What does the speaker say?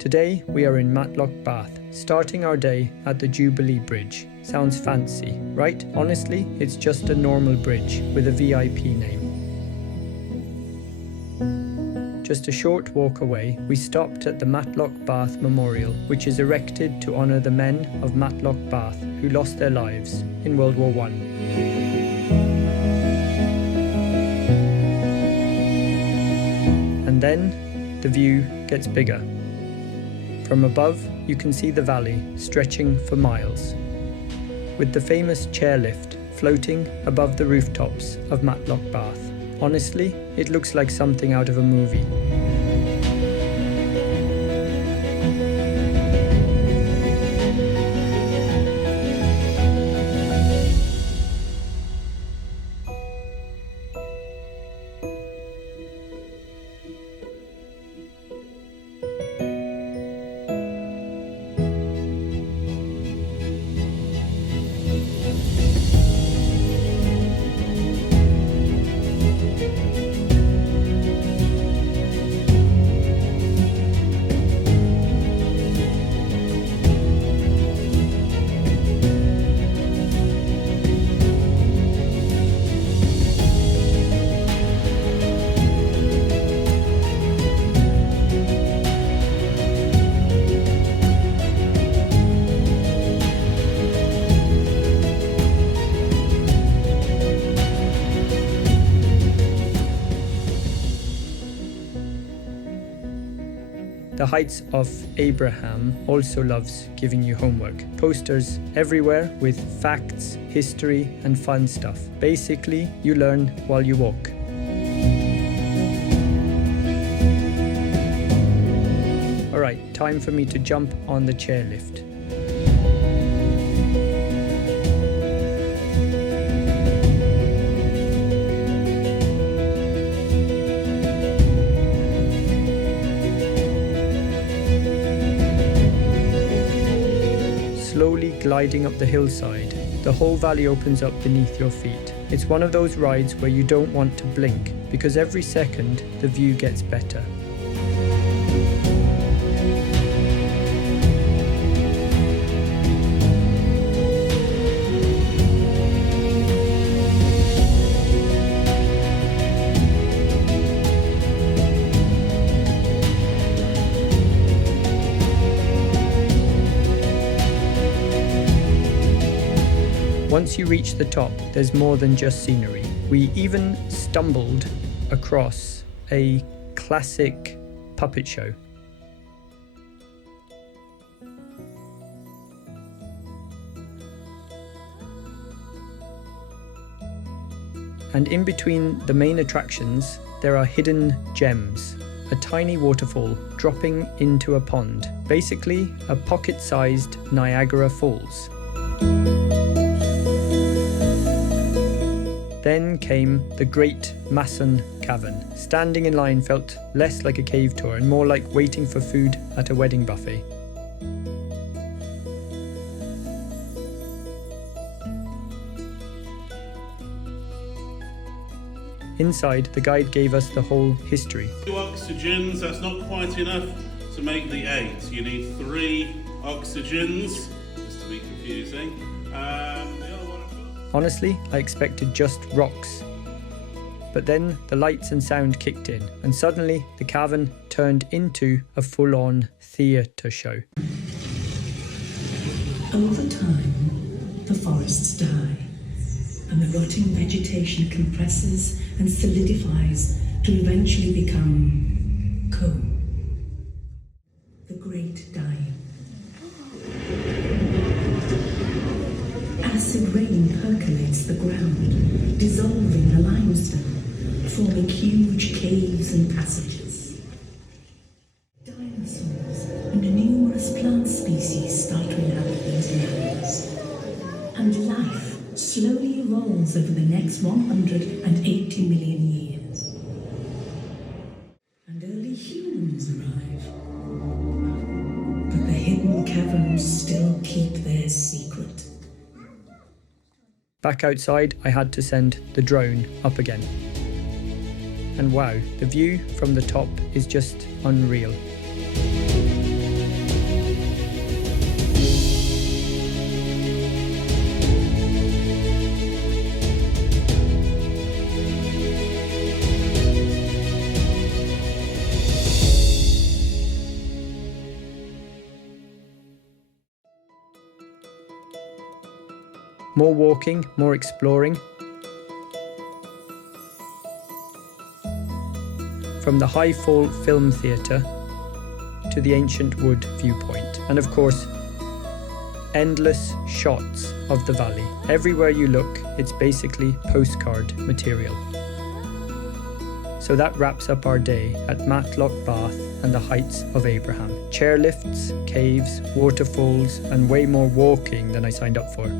Today we are in Matlock Bath, starting our day at the Jubilee Bridge. Sounds fancy, right? Honestly, it's just a normal bridge with a VIP name. Just a short walk away, we stopped at the Matlock Bath Memorial, which is erected to honour the men of Matlock Bath who lost their lives in World War I. And then the view gets bigger. From above, you can see the valley stretching for miles, with the famous chairlift floating above the rooftops of Matlock Bath. Honestly, it looks like something out of a movie. The Heights of Abraham also loves giving you homework. Posters everywhere with facts, history and fun stuff. Basically, you learn while you walk. Alright, time for me to jump on the chairlift. Slowly gliding up the hillside, the whole valley opens up beneath your feet. It's one of those rides where you don't want to blink, because every second the view gets better. Once you reach the top, there's more than just scenery. We even stumbled across a classic puppet show. And in between the main attractions, there are hidden gems. A tiny waterfall dropping into a pond. Basically, a pocket-sized Niagara Falls. Then came the Great Masson Cavern. Standing in line felt less like a cave tour and more like waiting for food at a wedding buffet. Inside, the guide gave us the whole history. 2 oxygens, that's not quite enough to make the 8. You need 3 oxygens, just to be confusing. Honestly, I expected just rocks. But then the lights and sound kicked in, and suddenly the cavern turned into a full-on theatre show. Over time, the forests die, and the rotting vegetation compresses and solidifies to eventually become comb. The Great Dying. Acid rain percolates the ground, dissolving the limestone, forming huge caves and passages. Dinosaurs and numerous plant species start to inhabit these lands, and life slowly evolves over the next 180 million years. And early humans arrive, but the hidden caverns still keep their secret. Back outside, I had to send the drone up again. And wow, the view from the top is just unreal. More walking, more exploring. From the High Fall Film Theatre to the Ancient Wood viewpoint. And of course, endless shots of the valley. Everywhere you look, it's basically postcard material. So that wraps up our day at Matlock Bath and the Heights of Abraham. Chairlifts, caves, waterfalls, and way more walking than I signed up for.